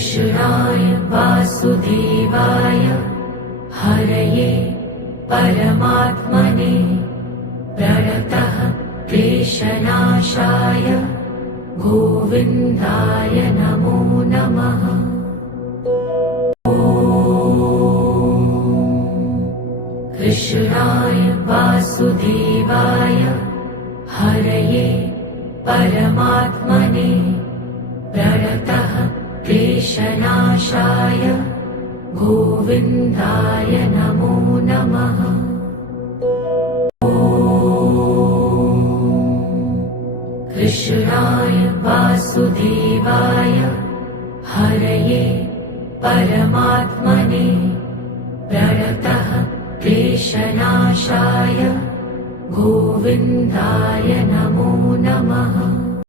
कृष्णाय वासुदेवाय हरये परमात्मने प्रणतः क्लेशनाशाय गोविन्दाय नमो नमः। कृष्णाय वासुदेवाय हरये परमात्मने प्रणतः क्लेशनाशाय गोविन्दाय नमो नमः। कृष्णाय वासुदेवाय हरये परमात्मने प्रणतः क्लेशनाशाय गोविन्दाय नमो नमः।